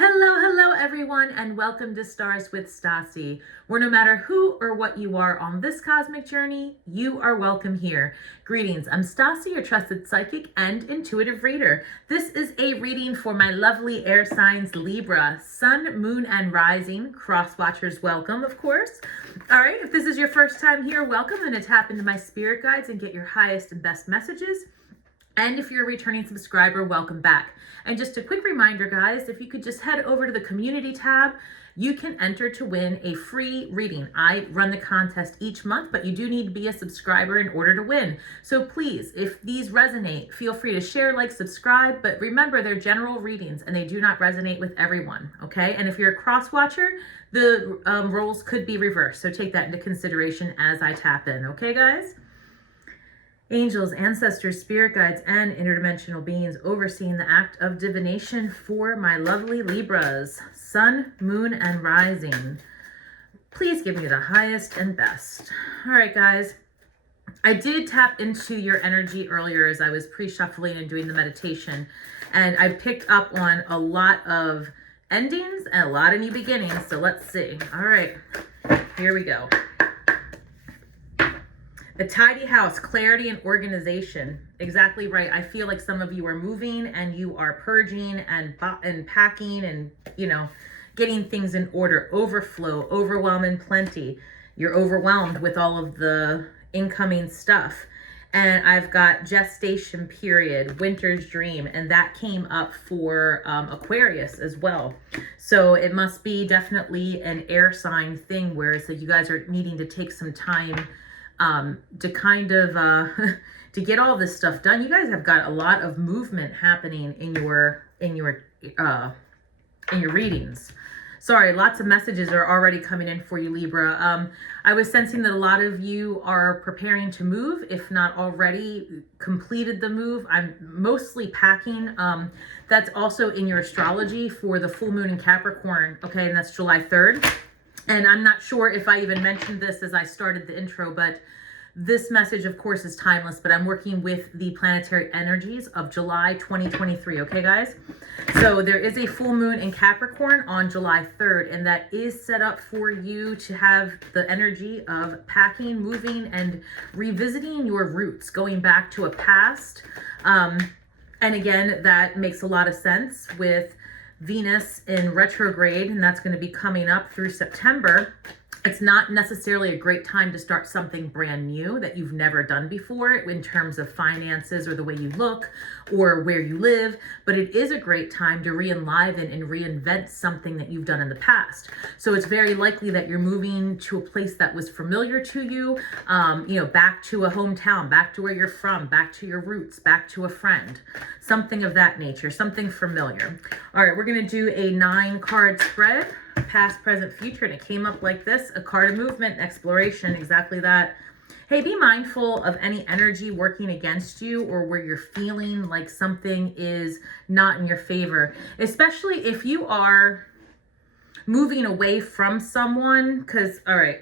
Hello everyone, and welcome to Stars with Stasi, where no matter who or what you are on this cosmic journey, you are welcome here. Greetings, I'm Stasi, your trusted psychic and intuitive reader. This is a reading for my lovely air signs Libra, Sun, Moon, and Rising. Cross watchers welcome, of course. All right, if this is your first time here, welcome, and to tap into my spirit guides and get your highest and best messages. And if you're a returning subscriber, welcome back. And just a quick reminder, guys, if you could just head over to the community tab, you can enter to win a free reading. I run the contest each month, but you do need to be a subscriber in order to win. So please, if these resonate, feel free to share, like, subscribe, but remember they're general readings and they do not resonate with everyone, okay? And if you're a cross watcher, the roles could be reversed. So take that into consideration as I tap in, okay, guys? Angels, ancestors, spirit guides, and interdimensional beings overseeing the act of divination for my lovely Libras, Sun, Moon, and Rising. Please give me the highest and best. All right, guys. I did tap into your energy earlier as I was pre-shuffling and doing the meditation, and I picked up on a lot of endings and a lot of new beginnings, so let's see. All right, here we go. A tidy house, clarity and organization. Exactly right. I feel like some of you are moving and you are purging and packing and, getting things in order. Overflow, overwhelm, and plenty. You're overwhelmed with all of the incoming stuff. And I've got gestation period, winter's dream, and that came up for Aquarius as well. So it must be definitely an air sign thing where so you guys are needing to take some time to kind of to get all this stuff done. You guys have got a lot of movement happening in your readings. Sorry, lots of messages are already coming in for you, Libra. I was sensing that a lot of you are preparing to move, if not already completed the move. I'm mostly packing. That's also in your astrology for the full moon in Capricorn, okay, and that's July 3rd. And I'm not sure if I even mentioned this as I started the intro, but this message, of course, is timeless, but I'm working with the planetary energies of July 2023, okay, guys? So there is a full moon in Capricorn on July 3rd, and that is set up for you to have the energy of packing, moving, and revisiting your roots, going back to a past. And again, that makes a lot of sense with Venus in retrograde, and that's going to be coming up through September. It's not necessarily a great time to start something brand new that you've never done before in terms of finances or the way you look or where you live, but it is a great time to re-enliven and reinvent something that you've done in the past. So it's very likely that you're moving to a place that was familiar to you, back to a hometown, back to where you're from, back to your roots, back to a friend, something of that nature, something familiar. All right, we're going to do a 9-card spread. Past, present, future, and it came up like this: a card of movement, exploration, exactly that. Hey, be mindful of any energy working against you or where you're feeling like something is not in your favor, especially if you are moving away from someone, because, all right,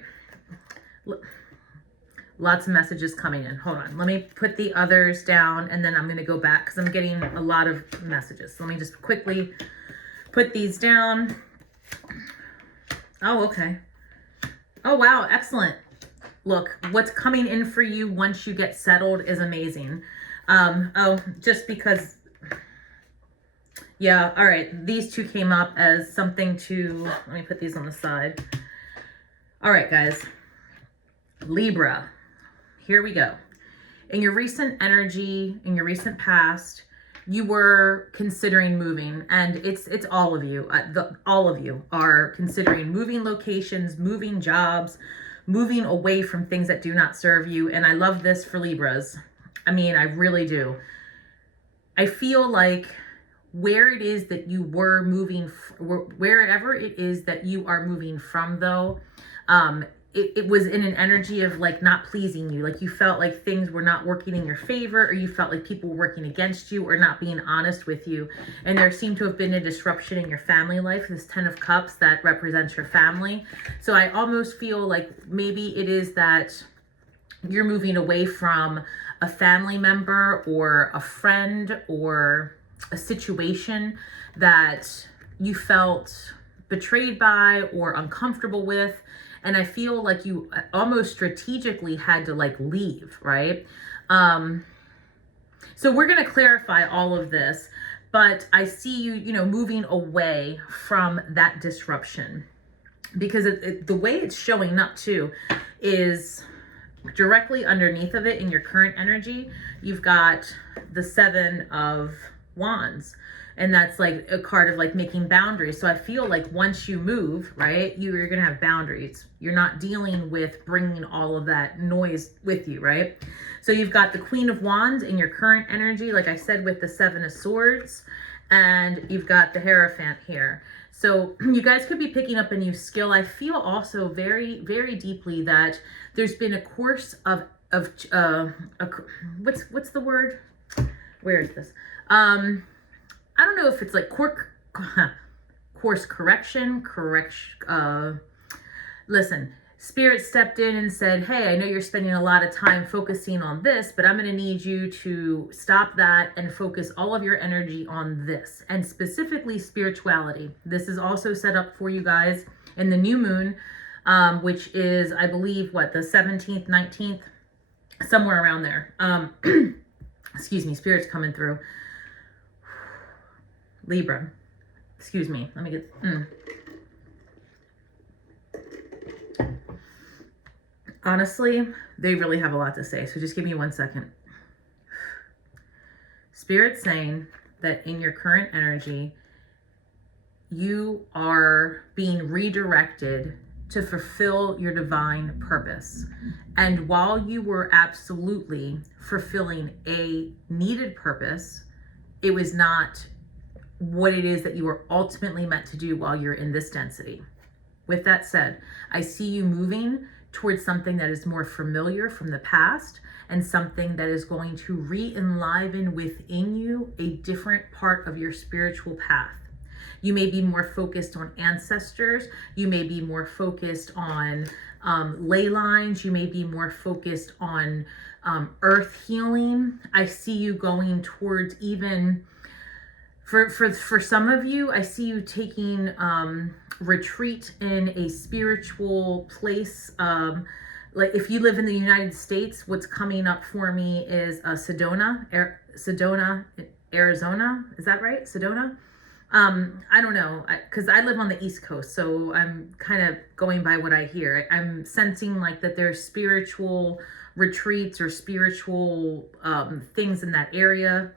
lots of messages coming in. Hold on, let me put the others down and then I'm going to go back because I'm getting a lot of messages. So let me just quickly put these down. Oh, okay. Oh, wow. Excellent. Look, what's coming in for you once you get settled is amazing. Just because, yeah. All right. These two came up as something to, let me put these on the side. All right, guys. Libra, here we go. In your recent energy, in your recent past, you were considering moving, and it's all of you. All of you are considering moving locations, moving jobs, moving away from things that do not serve you. And I love this for Libras. I mean, I really do. I feel like where it is that you were moving, wherever it is that you are moving from, though, it was in an energy of like not pleasing you. Like you felt like things were not working in your favor, or you felt like people were working against you or not being honest with you. And there seemed to have been a disruption in your family life, this 10 of Cups that represents your family. So I almost feel like maybe it is that you're moving away from a family member or a friend or a situation that you felt betrayed by or uncomfortable with. And I feel like you almost strategically had to like leave, right? So we're going to clarify all of this, but I see you, you know, moving away from that disruption, because the way it's showing up too is directly underneath of it in your current energy. You've got the 7 of Wands, and that's like a card of like making boundaries. So I feel like once you move, right, you're going to have boundaries. You're not dealing with bringing all of that noise with you, right? So you've got the Queen of Wands in your current energy, like I said, with the 7 of Swords, and you've got the Hierophant here. So you guys could be picking up a new skill. I feel also very, very deeply that there's been a course of what's the word? Where is this? I don't know if it's like course correction. Listen, Spirit stepped in and said, hey, I know you're spending a lot of time focusing on this, but I'm going to need you to stop that and focus all of your energy on this, and specifically spirituality. This is also set up for you guys in the new moon, which is, I believe, what, the 17th, 19th, somewhere around there. Excuse me, Spirit's coming through. Libra. Excuse me. Let me get... Honestly, they really have a lot to say, so just give me 1 second. Spirit's saying that in your current energy, you are being redirected to fulfill your divine purpose. And while you were absolutely fulfilling a needed purpose, it was not what it is that you were ultimately meant to do while you're in this density. With that said, I see you moving towards something that is more familiar from the past, and something that is going to re-enliven within you a different part of your spiritual path. You may be more focused on ancestors. You may be more focused on ley lines. You may be more focused on earth healing. I see you going towards even... For some of you, I see you taking retreat in a spiritual place. Like if you live in the United States, what's coming up for me is Sedona, Arizona. Is that right? Sedona? I don't know, because I live on the East Coast, so I'm kind of going by what I hear. I'm sensing like that there's spiritual retreats or spiritual things in that area.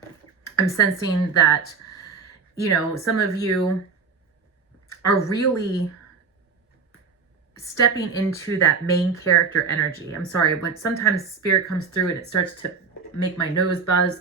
I'm sensing that, you know, some of you are really stepping into that main character energy. I'm sorry, but sometimes Spirit comes through and it starts to make my nose buzz.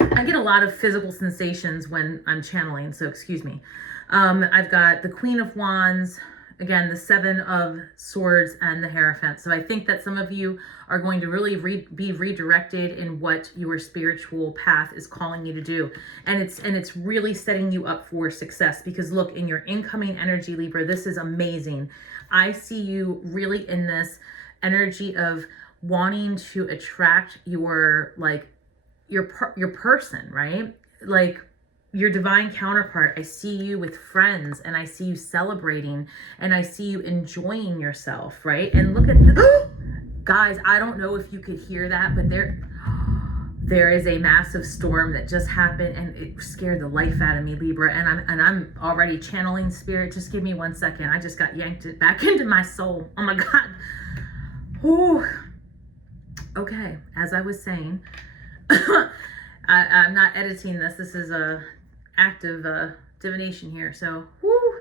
I get a lot of physical sensations when I'm channeling, so excuse me. I've got the Queen of Wands, again, the 7 of Swords, and the Hierophant. So I think that some of you are going to really be redirected in what your spiritual path is calling you to do. And it's really setting you up for success, because look, in your incoming energy, Libra, this is amazing. I see you really in this energy of wanting to attract your, like, your person, right? Like your divine counterpart. I see you with friends, and I see you celebrating, and I see you enjoying yourself, right? And look at the guys, I don't know if you could hear that, but there is a massive storm that just happened, and it scared the life out of me, Libra, and I'm already channeling Spirit. Just give me 1 second. I just got yanked it back into my soul. Oh my God. Ooh. Okay, as I was saying, I'm not editing this. This is a active divination here. So, whoo.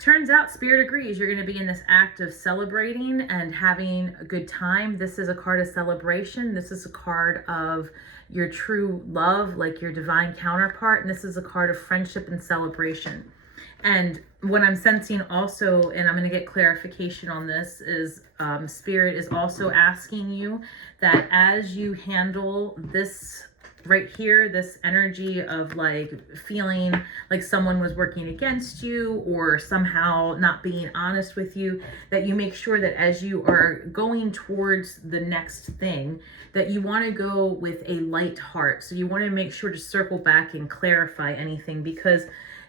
Turns out Spirit agrees. You're going to be in this act of celebrating and having a good time. This is a card of celebration. This is a card of your true love, like your divine counterpart. And this is a card of friendship and celebration. And what I'm sensing also, and I'm going to get clarification on this, is Spirit is also asking you that as you handle this right here, this energy of like feeling like someone was working against you or somehow not being honest with you, that you make sure that as you are going towards the next thing, that you want to go with a light heart. So you want to make sure to circle back and clarify anything, because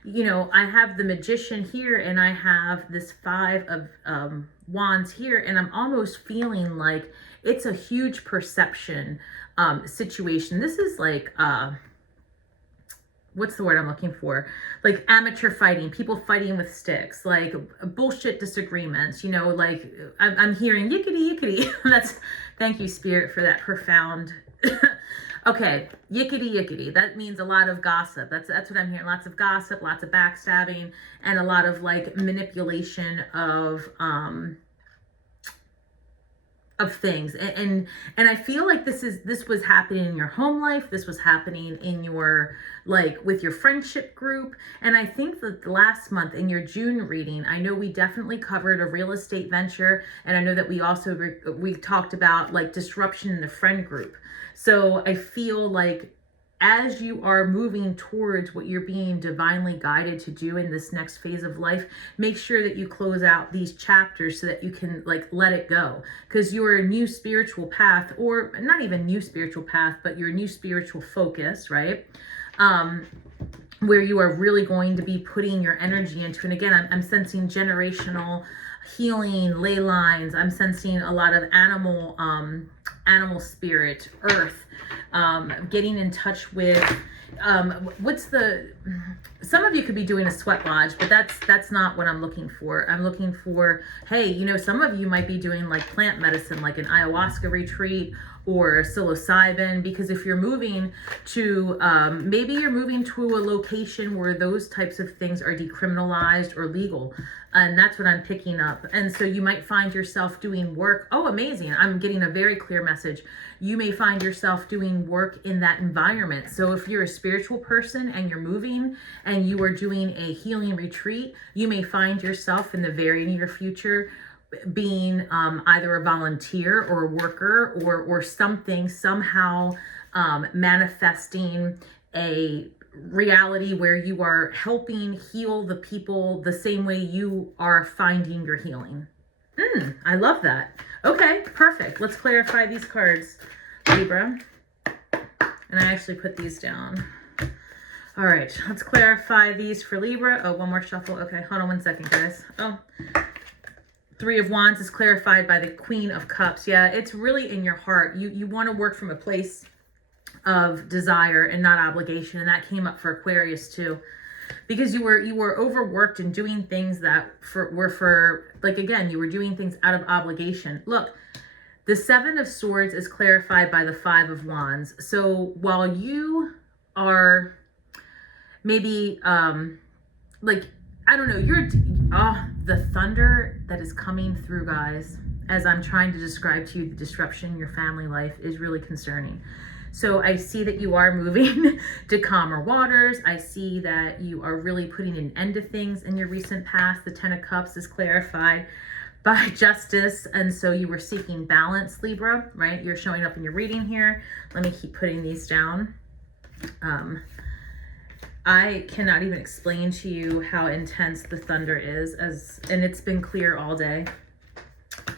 you know, I have the Magician here and I have this 5 of wands here, and I'm almost feeling like it's a huge perception situation. This is like what's the word I'm looking for? Like amateur fighting, people fighting with sticks, like bullshit disagreements, you know, like I'm hearing yickety yickety. That's, thank you Spirit for that profound. Okay, yickety yickety. That means a lot of gossip. That's what I'm hearing. Lots of gossip, lots of backstabbing, and a lot of like manipulation of things. And I feel like this was happening in your home life. This was happening in your, like, with your friendship group. And I think that last month in your June reading, I know we definitely covered a real estate venture, and I know that we also we talked about like disruption in the friend group. So I feel like as you are moving towards what you're being divinely guided to do in this next phase of life, make sure that you close out these chapters so that you can like let it go, because your new spiritual path, or not even new spiritual path, but your new spiritual focus, right? Where you are really going to be putting your energy into. And again, I'm sensing generational healing, ley lines. I'm sensing a lot of animal spirit, earth, getting in touch with, some of you could be doing a sweat lodge, but that's not what I'm looking for. I'm looking for, hey, you know, some of you might be doing like plant medicine, like an ayahuasca retreat or psilocybin, because if you're moving to, maybe you're moving to a location where those types of things are decriminalized or legal. And that's what I'm picking up. And so you might find yourself doing work. Oh, amazing. I'm getting a very clear message. You may find yourself doing work in that environment. So if you're a spiritual person and you're moving and you are doing a healing retreat, you may find yourself in the very near future being either a volunteer or a worker or something, somehow manifesting a reality where you are helping heal the people the same way you are finding your healing. I love that. Okay, perfect. Let's clarify these cards, Libra. And I actually put these down. All right, let's clarify these for Libra. Oh, one more shuffle. Okay, hold on one second, guys. Oh, 3 of Wands is clarified by the Queen of Cups. Yeah, it's really in your heart. You want to work from a place of desire and not obligation, and that came up for Aquarius too, because you were overworked and doing things that were for like, again, you were doing things out of obligation. Look, the 7 of Swords is clarified by the 5 of Wands. So while you are maybe like, I don't know, the thunder that is coming through, guys, as I'm trying to describe to you the disruption in your family life is really concerning. So I see that you are moving to calmer waters. I see that you are really putting an end to things in your recent past. The 10 of Cups is clarified by Justice. And so you were seeking balance, Libra, right? You're showing up in your reading here. Let me keep putting these down. I cannot even explain to you how intense the thunder is, and it's been clear all day.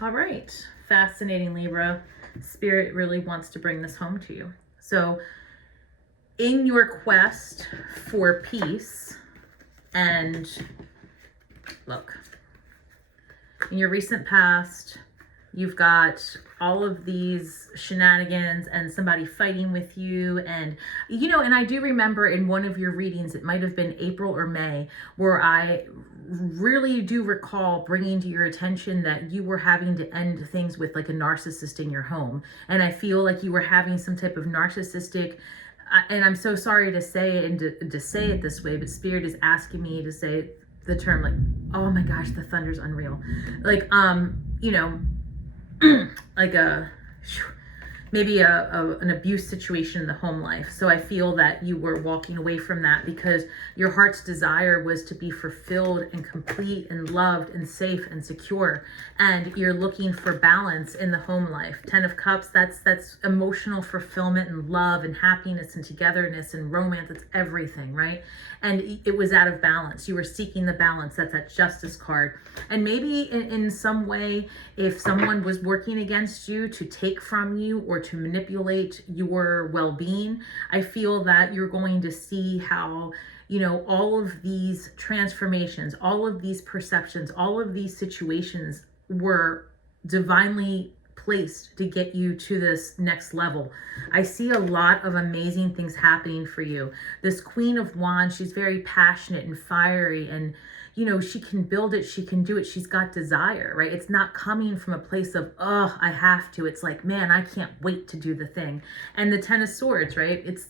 All right, fascinating, Libra. Spirit really wants to bring this home to you. So in your quest for peace, and look, in your recent past, you've got all of these shenanigans and somebody fighting with you. And, you know, and I do remember in one of your readings, it might have been April or May, where I really do recall bringing to your attention that you were having to end things with like a narcissist in your home. And I feel like you were having some type of narcissistic, and I'm so sorry to say it and to say it this way, but Spirit is asking me to say the term like, oh my gosh, the thunder's unreal. Like, you know, like maybe an abuse situation in the home life. So I feel that you were walking away from that because your heart's desire was to be fulfilled and complete and loved and safe and secure. And you're looking for balance in the home life. 10 of Cups, that's emotional fulfillment and love and happiness and togetherness and romance. It's everything, right? And it was out of balance. You were seeking the balance. That's that Justice card. And maybe in some way, if someone was working against you to take from you or to manipulate your well-being, I feel that you're going to see how, you know, all of these transformations, all of these perceptions, all of these situations were divinely placed to get you to this next level. I see a lot of amazing things happening for you. This Queen of Wands, she's very passionate and fiery, and you know, she can build it, she can do it, she's got desire, right? It's not coming from a place of, oh, I have to. It's like, man, I can't wait to do the thing. And the 10 of Swords, right? It's,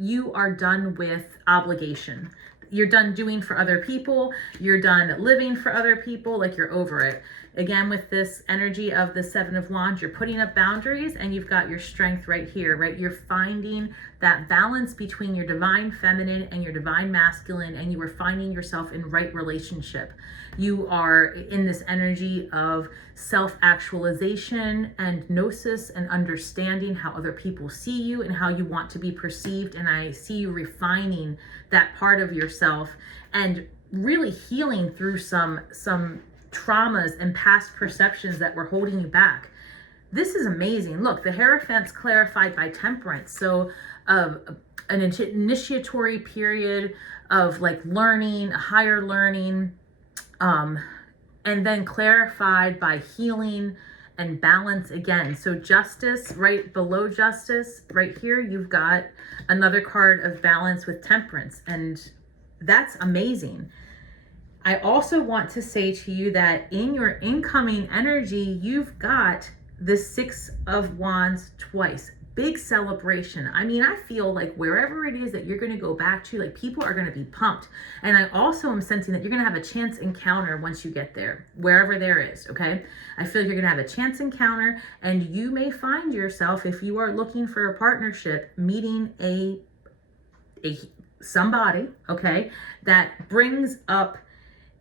you are done with obligation. You're done doing for other people. You're done living for other people. Like, you're over it. Again, with this energy of the 7 of Wands, you're putting up boundaries, and you've got your strength right here, right? You're finding that balance between your divine feminine and your divine masculine, and you are finding yourself in right relationship. You are in this energy of self-actualization and gnosis and understanding how other people see you and how you want to be perceived. And I see you refining that part of yourself and really healing through some traumas and past perceptions that were holding you back. This is amazing. Look, the Hierophant's clarified by Temperance. So an initiatory period of like learning, higher learning, and then clarified by healing and balance again. So Justice, right below Justice, right here, you've got another card of balance with Temperance, and that's amazing. I also want to say to you that in your incoming energy, you've got the 6 of Wands twice. Big celebration. I mean, I feel like wherever it is that you're going to go back to, like, people are going to be pumped. And I also am sensing that you're going to have a chance encounter once you get there, wherever there is, okay? I feel like you're going to have a chance encounter, and you may find yourself, if you are looking for a partnership, meeting somebody, okay, that brings up,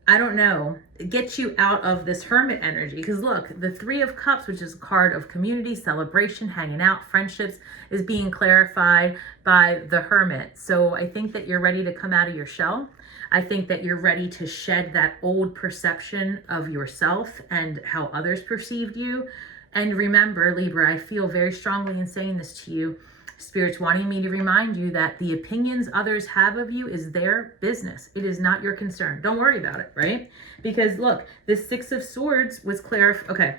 I don't know, get you out of this hermit energy. Because look, the 3 of Cups, which is a card of community, celebration, hanging out, friendships, is being clarified by the hermit. So I think that you're ready to come out of your shell. I think that you're ready to shed that old perception of yourself and how others perceived you. And remember, Libra, I feel very strongly in saying this to you, Spirit's wanting me to remind you that the opinions others have of you is their business. It is not your concern. Don't worry about it, right? Because look, this 6 of Swords was clarified. Okay,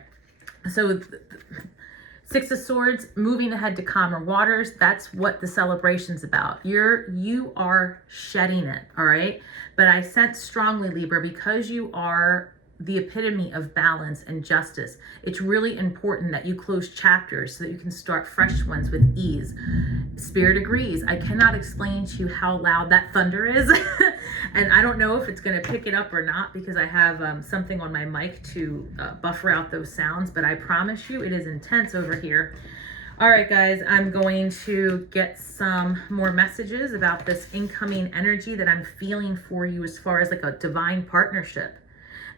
so 6 of Swords, moving ahead to calmer waters. That's what the celebration's about. You are shedding it, all right? But I sense strongly, Libra, because you are the epitome of balance and justice, it's really important that you close chapters so that you can start fresh ones with ease. Spirit agrees. I cannot explain to you how loud that thunder is. And I don't know if it's going to pick it up or not, because I have something on my mic to buffer out those sounds, but I promise you it is intense over here. All right, guys, I'm going to get some more messages about this incoming energy that I'm feeling for you as far as like a divine partnership.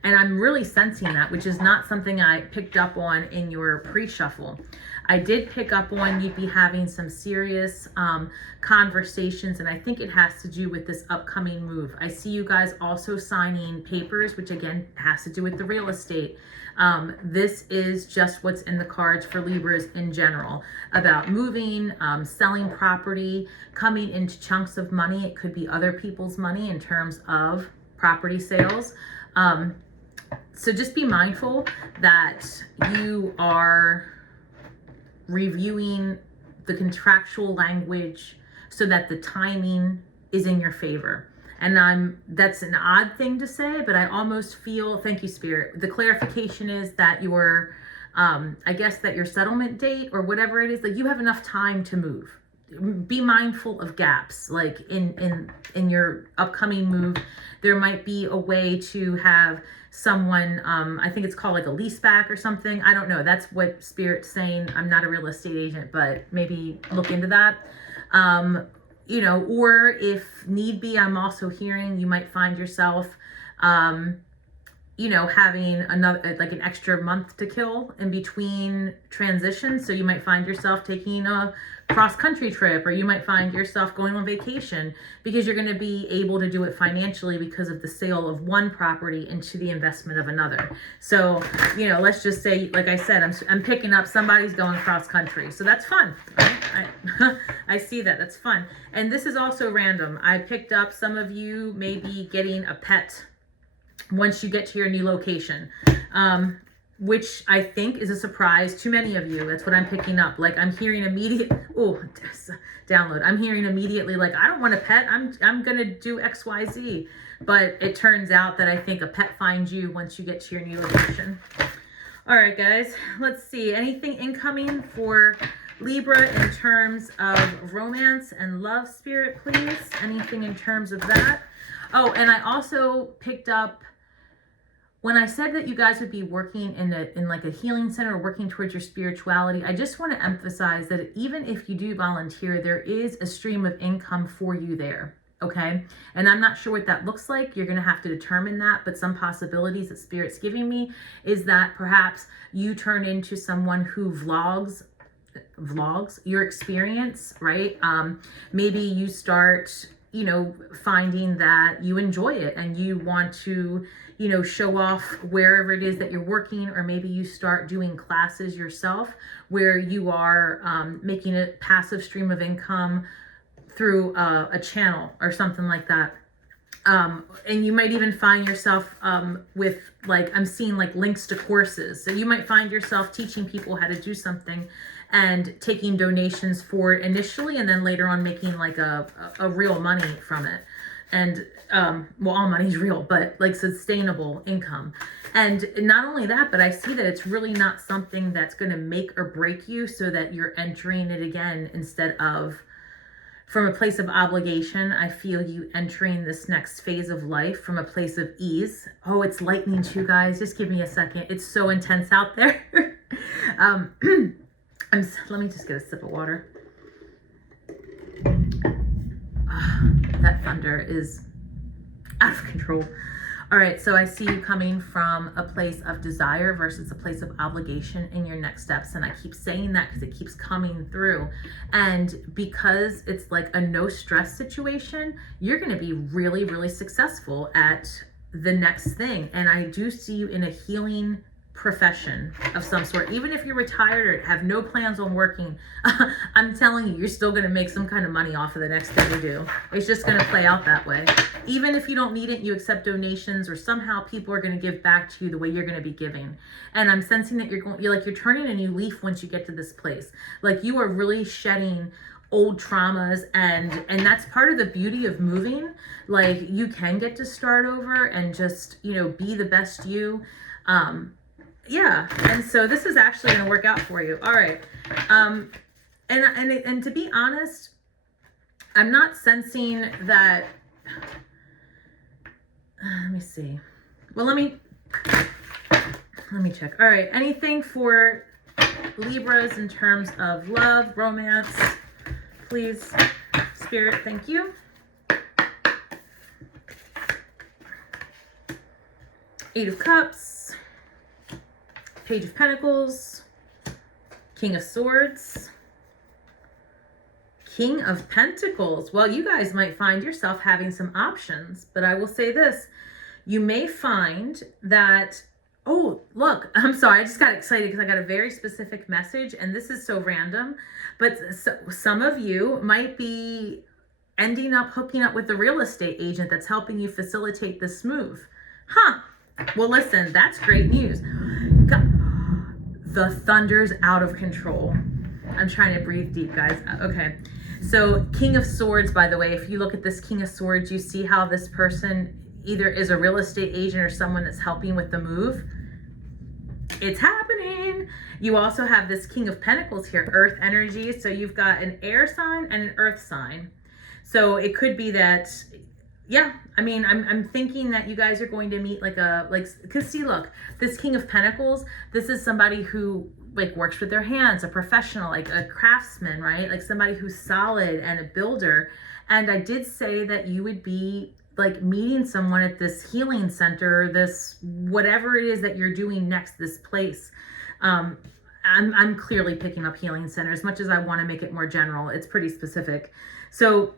And I'm really sensing that, which is not something I picked up on in your pre-shuffle. I did pick up on you'd be having some serious conversations, and I think it has to do with this upcoming move. I see you guys also signing papers, which again has to do with the real estate. This is just what's in the cards for Libras in general, about moving, selling property, coming into chunks of money. It could be other people's money in terms of property sales. So just be mindful that you are reviewing the contractual language so that the timing is in your favor. And that's an odd thing to say, but I almost feel, thank you, Spirit. The clarification is that your, I guess that your settlement date or whatever it is, like you have enough time to move. be mindful of gaps. Like in your upcoming move, there might be a way to have someone, I think it's called like a lease back or something. I don't know. That's what Spirit's saying. I'm not a real estate agent, but maybe look into that. You know, or if need be, I'm also hearing you might find yourself, you know, having another, like an extra month to kill in between transitions. So you might find yourself taking a cross-country trip, or you might find yourself going on vacation, because you're going to be able to do it financially because of the sale of one property into the investment of another. So, you know, let's just say, like I said, I'm picking up somebody's going cross-country. So that's fun, right? I see that. That's fun. And this is also random. I picked up some of you maybe getting a pet once you get to your new location, which I think is a surprise to many of you. That's what I'm picking up. Like I'm hearing download. I'm hearing immediately, like, I don't want a pet. I'm going to do XYZ. But it turns out that I think a pet finds you once you get to your new location. All right, guys, let's see. Anything incoming for Libra in terms of romance and love, Spirit, please? Anything in terms of that? Oh, and I also picked up, when I said that you guys would be working in like a healing center, working towards your spirituality, I just want to emphasize that even if you do volunteer, there is a stream of income for you there, okay? And I'm not sure what that looks like. You're going to have to determine that, but some possibilities that Spirit's giving me is that perhaps you turn into someone who vlogs your experience, right? Maybe you start, you know, finding that you enjoy it and you want to, you know, show off wherever it is that you're working, or maybe you start doing classes yourself where you are making a passive stream of income through a channel or something like that. And you might even find yourself with, like, I'm seeing like links to courses. So you might find yourself teaching people how to do something and taking donations for it initially, and then later on making like a real money from it. And well, all money is real, but like sustainable income. And not only that, but I see that it's really not something that's going to make or break you, so that you're entering it again instead of from a place of obligation. I feel you entering this next phase of life from a place of ease. Oh, it's lightning too, guys. Just give me a second. It's so intense out there. Let me just get a sip of water. That thunder is out of control. All right, so I see you coming from a place of desire versus a place of obligation in your next steps. And I keep saying that because it keeps coming through. And because it's like a no stress situation, you're going to be really, really successful at the next thing. And I do see you in a healing profession of some sort. Even if you're retired or have no plans on working, I'm telling you, you're still going to make some kind of money off of the next thing you do. It's just going to play out that way. Even if you don't need it, you accept donations, or somehow people are going to give back to you the way you're going to be giving. And I'm sensing that you're turning a new leaf once you get to this place. Like you are really shedding old traumas, and that's part of the beauty of moving. Like you can get to start over and just, you know, be the best you. Yeah, and so this is actually going to work out for you. All right. And to be honest, I'm not sensing that. Let me see. Well, let me check. All right. Anything for Libras in terms of love, romance, please, Spirit. Thank you. Eight of Cups. Page of Pentacles, King of Swords, King of Pentacles. Well, you guys might find yourself having some options, but I will say this. You may find that, oh, look, I'm sorry. I just got excited because I got a very specific message, and this is so random, but some of you might be ending up hooking up with the real estate agent that's helping you facilitate this move. Huh. Well, listen, that's great news. The thunder's out of control. I'm trying to breathe deep, guys. Okay. So King of Swords, by the way, if you look at this King of Swords, you see how this person either is a real estate agent or someone that's helping with the move. It's happening. You also have this King of Pentacles here, Earth energy. So you've got an air sign and an earth sign. So it could be that, yeah, I mean, I'm thinking that you guys are going to meet because see, look, this King of Pentacles, this is somebody who like works with their hands, a professional, like a craftsman, right? Like somebody who's solid and a builder. And I did say that you would be like meeting someone at this healing center, this whatever it is that you're doing next, this place. I'm clearly picking up healing center. As much as I want to make it more general, it's pretty specific. So,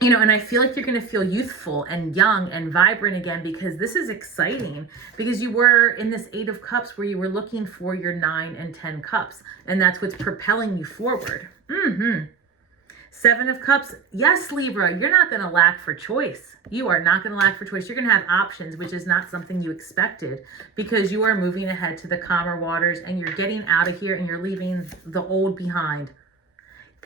you know, and I feel like you're going to feel youthful and young and vibrant again, because this is exciting, because you were in this 8 of Cups where you were looking for your 9 and 10 Cups, and that's what's propelling you forward. 7 of Cups. Yes, Libra, you're not going to lack for choice. You are not going to lack for choice. You're going to have options, which is not something you expected, because you are moving ahead to the calmer waters and you're getting out of here and you're leaving the old behind.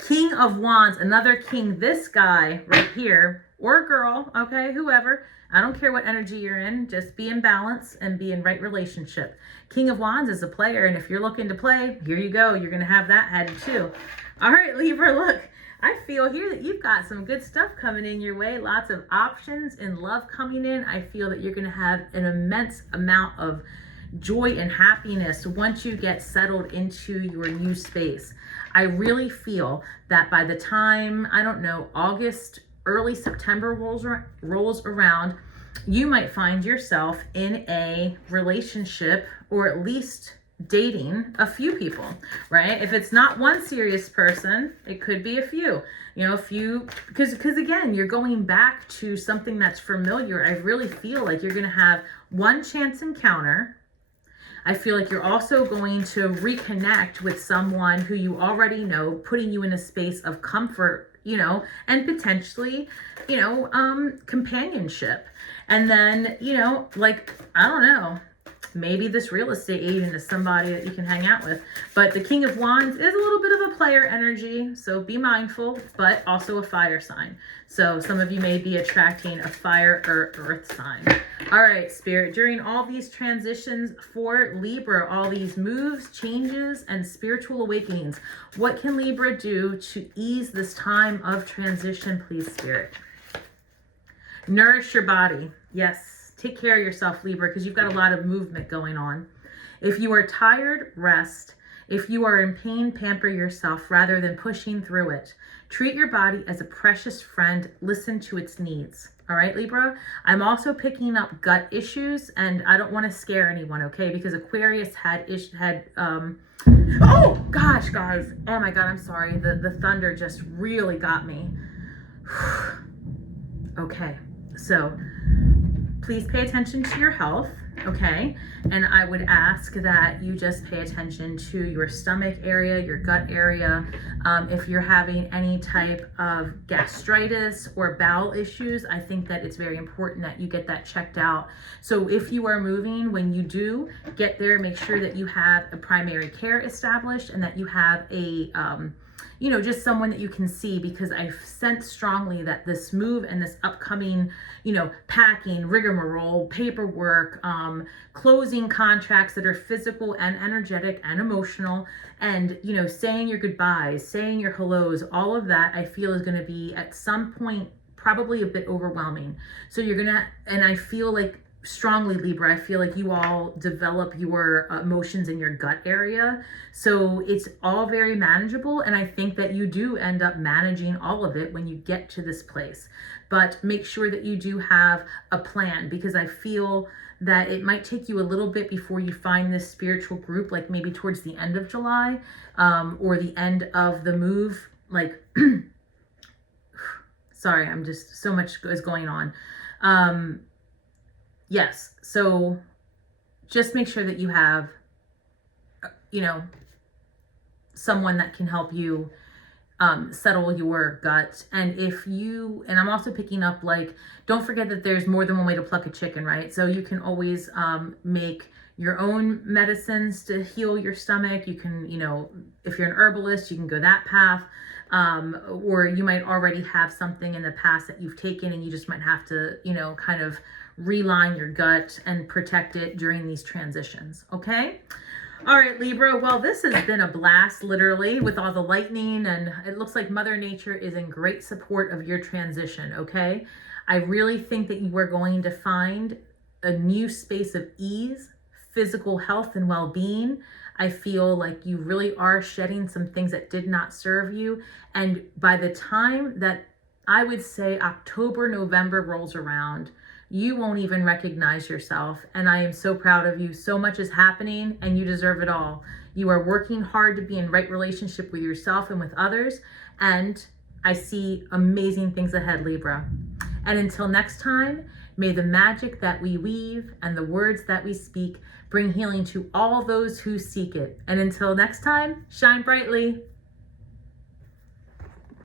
King of Wands, another king, this guy right here, or girl, okay, whoever. I don't care what energy you're in, just be in balance and be in right relationship. King of Wands is a player, and if you're looking to play, here you go. You're going to have that added too. All right, Libra, look, I feel here that you've got some good stuff coming in your way. Lots of options and love coming in. I feel that you're going to have an immense amount of joy and happiness once you get settled into your new space. I really feel that by the time, I don't know, August, early September rolls around, you might find yourself in a relationship, or at least dating a few people, right? If it's not one serious person, it could be a few, you know, a few, because again, you're going back to something that's familiar. I really feel like you're going to have one chance encounter. I feel like you're also going to reconnect with someone who you already know, putting you in a space of comfort, you know, and potentially, you know, companionship. And then, you know, like, I don't know, maybe this real estate agent is somebody that you can hang out with. But the King of Wands is a little bit of a player energy, so be mindful, but also a fire sign. So some of you may be attracting a fire or earth sign. All right, Spirit, during all these transitions for Libra, all these moves, changes, and spiritual awakenings, what can Libra do to ease this time of transition, please, Spirit? Nourish your body. Yes. Take care of yourself, Libra, because you've got a lot of movement going on. If you are tired, rest. If you are in pain, pamper yourself rather than pushing through it. Treat your body as a precious friend. Listen to its needs. All right, Libra? I'm also picking up gut issues, and I don't want to scare anyone, okay? Because Aquarius oh, gosh, guys. Oh, my God, I'm sorry. The thunder just really got me. Okay, so please pay attention to your health, okay? And I would ask that you just pay attention to your stomach area, your gut area. If you're having any type of gastritis or bowel issues, I think that it's very important that you get that checked out. So if you are moving, when you do get there, make sure that you have a primary care established and that you have a you know, just someone that you can see, because I sense strongly that this move and this upcoming, you know, packing, rigmarole, paperwork, closing contracts that are physical and energetic and emotional, and, you know, saying your goodbyes, saying your hellos, all of that I feel is going to be at some point probably a bit overwhelming. So you're going to, and I feel like strongly, Libra, I feel like you all develop your emotions in your gut area. So it's all very manageable. And I think that you do end up managing all of it when you get to this place. But make sure that you do have a plan, because I feel that it might take you a little bit before you find this spiritual group, like maybe towards the end of July, or the end of the move. Like, sorry, I'm just, so much is going on. Yes, so just make sure that you have, you know, someone that can help you settle your gut. And if you, and I'm also picking up, like, don't forget that there's more than one way to pluck a chicken, right? So you can always make your own medicines to heal your stomach. You can, you know, if you're an herbalist, you can go that path. or you might already have something in the past that you've taken and you just might have to, you know, kind of realign your gut and protect it during these transitions. Okay. All right, Libra. Well, this has been a blast, literally, with all the lightning, and it looks like Mother Nature is in great support of your transition. Okay. I really think that you are going to find a new space of ease, physical health, and well-being. I feel like you really are shedding some things that did not serve you. And by the time that, I would say, October, November rolls around, you won't even recognize yourself. And I am so proud of you. So much is happening and you deserve it all. You are working hard to be in right relationship with yourself and with others. And I see amazing things ahead, Libra. And until next time, may the magic that we weave and the words that we speak bring healing to all those who seek it. And until next time, shine brightly.